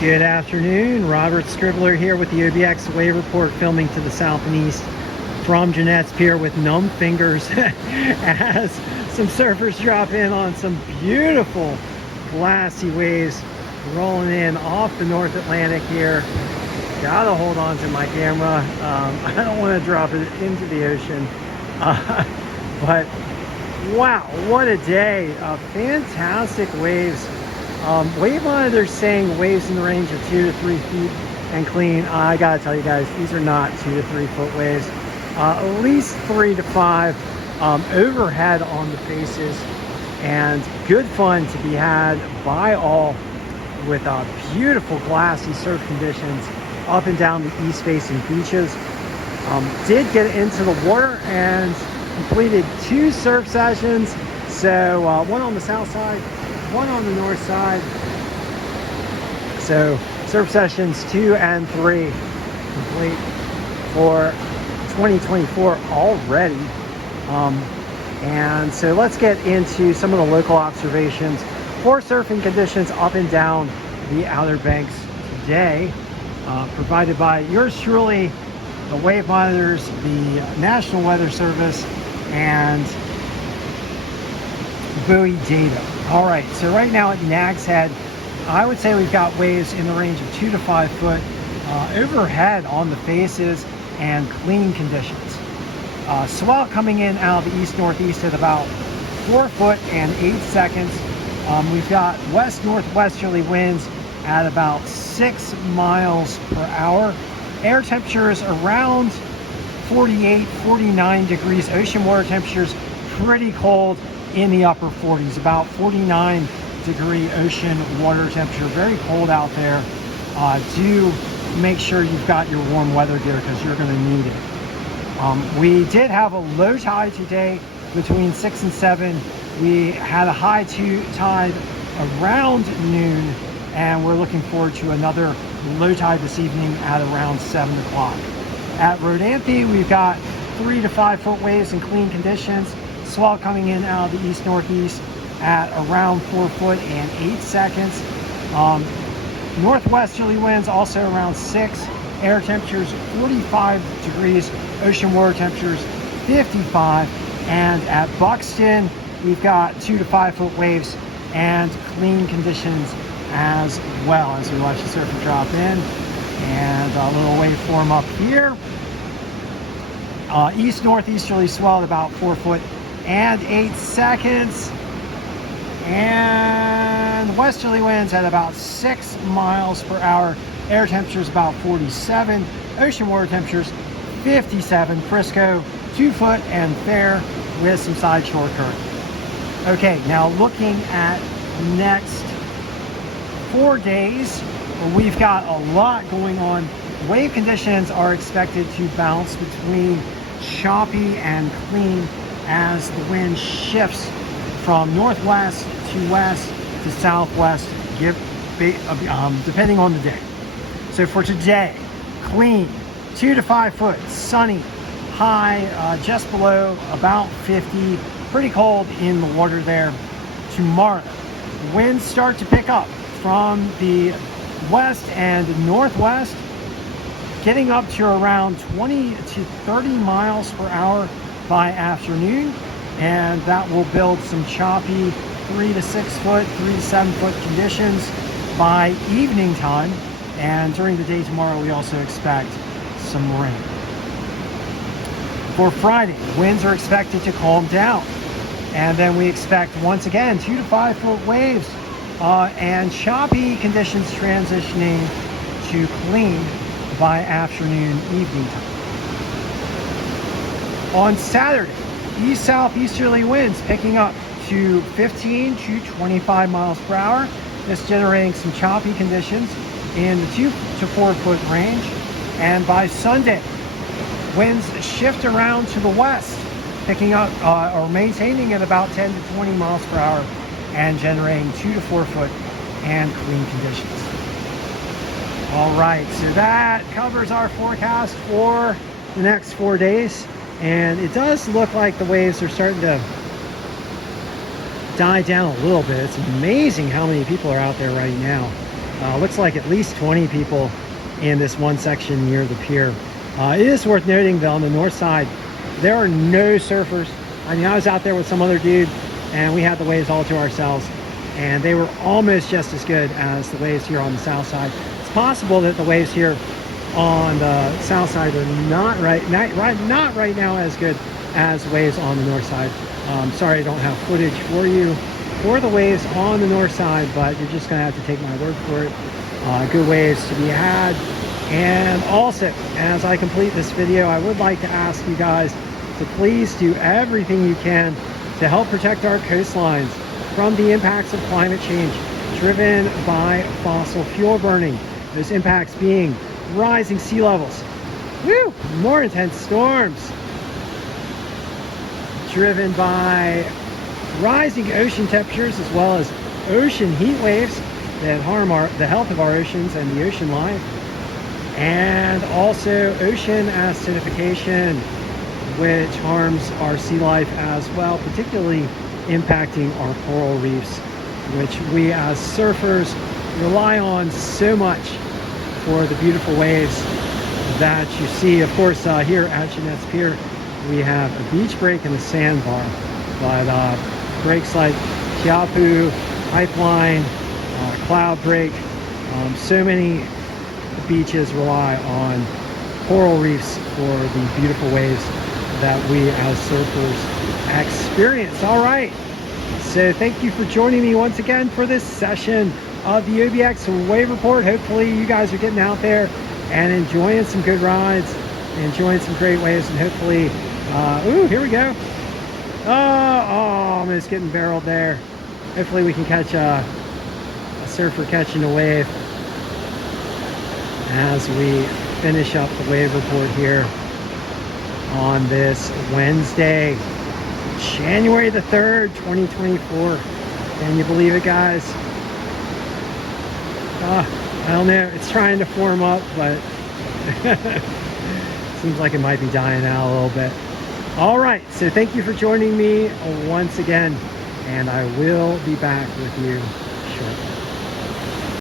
Good afternoon, Robert Scribbler here with the OBX wave report, filming to the south and east from Jeanette's Pier with numb fingers as some surfers drop in on some beautiful glassy waves rolling in off the North Atlantic here. Gotta hold on to my camera. I don't want to drop it into the ocean, but wow, what a day of fantastic waves. Wave monitors saying waves in the range of 2 to 3 feet and clean. I gotta tell you guys, these are not 2 to 3 foot waves. At least 3 to 5 overhead on the faces, and good fun to be had by all with beautiful glassy surf conditions up and down the east facing beaches. Did get into the water and completed 2 surf sessions. So one on the south side, one on the north side. So surf sessions 2 and 3 complete for 2024 already. And so let's get into some of the local observations for surfing conditions up and down the Outer Banks today, provided by yours truly, the wave monitors, the National Weather Service, and buoy data. All right, so right now at Nag's Head, I would say we've got waves in the range of 2 to 5 foot overhead on the faces and clean conditions. Swell coming in out of the east-northeast at about 4 foot and 8 seconds. We've got west-northwesterly winds at about 6 miles per hour. Air temperatures around 48, 49 degrees. Ocean water temperatures pretty cold in the upper 40s, about 49 degree ocean water temperature. Very cold out there. Do make sure you've got your warm weather gear because you're going to need it. We did have a low tide today between 6 and 7. We had a high tide around noon, and we're looking forward to another low tide this evening at around 7 o'clock. At Rodanthe, we've got 3 to 5 foot waves in clean conditions. Swell coming in out of the east-northeast at around 4 foot and 8 seconds. Northwesterly winds also around 6. Air temperatures 45 degrees. Ocean water temperatures 55. And at Buxton, we've got 2 to 5 foot waves and clean conditions as well, as we watch the surfer drop in. And a little wave form up here. East-northeasterly swell at about 4 foot and 8 seconds. And westerly winds at about 6 miles per hour. Air temperatures about 47. Ocean water temperatures 57. Frisco 2 foot and fair with some side shore current. Okay, now looking at next 4 days, we've got a lot going on. Wave conditions are expected to bounce between choppy and clean as the wind shifts from northwest to west to southwest, depending on the day. So for today, clean, 2 to 5 foot, sunny, high just below about 50, pretty cold in the water there. Tomorrow, winds start to pick up from the west and northwest, getting up to around 20 to 30 miles per hour by afternoon, and that will build some choppy 3 to 6 foot, 3 to 7 foot conditions by evening time. And during the day tomorrow, we also expect some rain. For Friday, winds are expected to calm down, and then we expect once again 2 to 5 foot waves and choppy conditions transitioning to clean by afternoon, evening time. On Saturday, east-southeasterly winds picking up to 15 to 25 miles per hour. This generating some choppy conditions in the 2 to 4 foot range. And by Sunday, winds shift around to the west, picking up or maintaining at about 10 to 20 miles per hour and generating 2 to 4 foot and clean conditions. All right, so that covers our forecast for the next 4 days. And it does look like the waves are starting to die down a little bit. It's amazing how many people are out there right now. Looks like at least 20 people in this one section near the pier. It is worth noting that on the north side, there are no surfers. I mean, I was out there with some other dude and we had the waves all to ourselves, and they were almost just as good as the waves here on the south side. It's possible that the waves here on the south side are not right now as good as waves on the north side. Sorry I don't have footage for you for the waves on the north side, but you're just gonna have to take my word for it. Good waves to be had. And also, as I complete this video, I would like to ask you guys to please do everything you can to help protect our coastlines from the impacts of climate change driven by fossil fuel burning. Those impacts being rising sea levels, more intense storms, driven by rising ocean temperatures, as well as ocean heat waves that harm the health of our oceans and the ocean life, and also ocean acidification, which harms our sea life as well, particularly impacting our coral reefs, which we as surfers rely on so much for the beautiful waves that you see. Of course, here at Jeanette's Pier, we have a beach break and a sandbar, but breaks like Teahupo'o, Pipeline, Cloud Break, so many beaches rely on coral reefs for the beautiful waves that we as surfers experience. All right, so thank you for joining me once again for this session of the OBX Wave Report. Hopefully you guys are getting out there and enjoying some good rides, enjoying some great waves, and hopefully, here we go. Almost getting barreled there. Hopefully we can catch a surfer catching a wave as we finish up the wave report here on this Wednesday, January the 3rd, 2024. Can you believe it, guys? I don't know, it's trying to form up, but seems like it might be dying out a little bit. All right, so thank you for joining me once again, and I will be back with you shortly.